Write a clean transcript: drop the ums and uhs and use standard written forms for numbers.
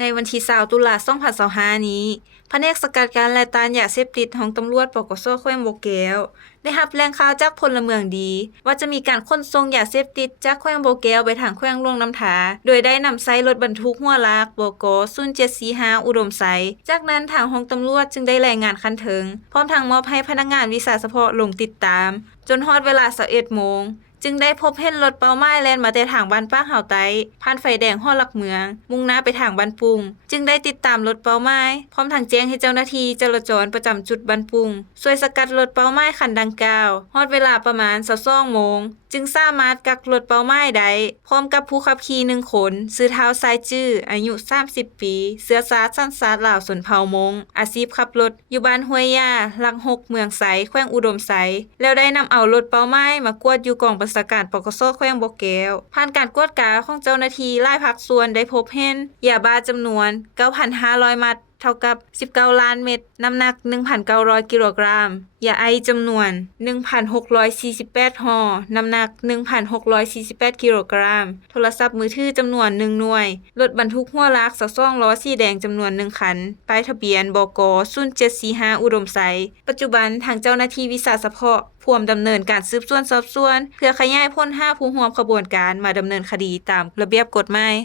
ในวันที่20ตุลา2025นี้แผนกสกัดกั้นและต้านยาเสพติดของตำรวจปกส.แขวงบ่อแก้วได้รับแหล่งข่าวจากพลเมืองดีว่าจะมีการขนส่งยาเสพติดจากแขวงบ่อแก้วไปทางแขวงหลวงน้ำถาโดยได้นำใช้รถบรรทุกหัวลากบก0745อุดมไสจากนั้นทางห้องตำรวจจึงได้รายงานคันถึงพร้อมทางมอบให้พนักงานวิสาเฉพาะลงติดตามจนฮอดเวลา 21:00 นจึงได้พบเห็นรถเป้าหมายแล่นมาแต่ทางบ้านป้าเห่าไต้ผ่านไฟแดงฮอดหลักเมืองมุ่งหน้าไปทางบ้านปุงจึงได้ติดตามรถเป้าหมายพร้อมทางแจ้งให้เจ้าหน้าที่จราจรประจำจุดบ้านปุงช่วยสกัดรถเป้าหมายคันดังกล่าวฮอดเวลาประมาณ 22:00 นจึงสามารถกักรถเป้าหมายได้พร้อมกับผู้ขับขี่1คนชื่อท้าวทรายจื้ออายุ30 ปีเชื้อชาติสัญชาติลาวชนเผ่ามงอาชีพขับรถอยู่บ้านห้วยย่าหลัก6เมืองไสแขวงอุดมไสแล้วได้นำเอารถเป้าหมายมากวดอยู่กองบัญชาการปกส.แขวงบ่อแก้วผ่านการกวดกาของเจ้าหน้าที่หลายภาคส่วนได้พบเห็นยาบ้าจำนวน 9,500 มัดเท่ากับ19ล้านเม็ดน้ำหนัก 1,900 กิโลกรัมยาไอจำนวน 1,648 ห่อน้ำหนัก 1,648 กิโลกรัมโทรศัพท์มือถือจำนวน1หน่วยรถบรรทุกหัวลาก22ล้อสีแดงจำนวน1คันป้ายทะเบียนบก0745อุดมไสปัจจุบันทางเจ้าหน้าที่วิสาเฉพาะร่วมดำเนินการสืบสวนสอบสวนเพื่อขยายผลหาผู้ร่วมขบวนการมาดำเนินคดีตามระเบียบกฎหมาย